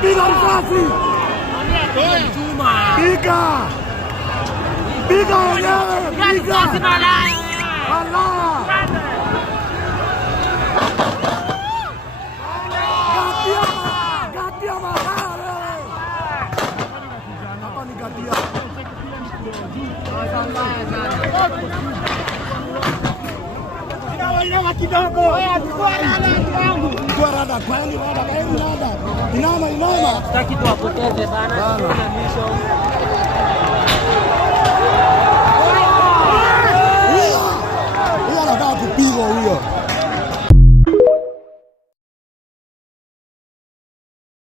Piga msasi! Piga! Piga wenyewe! Piga! Allah! Gatia malaya wewe! Hapa ni gatia. Kidogo. Rada kwani rada kaeni rada. Inama. Sitaki tuwapoteze bana. Huyo anataka kupigwa huyo.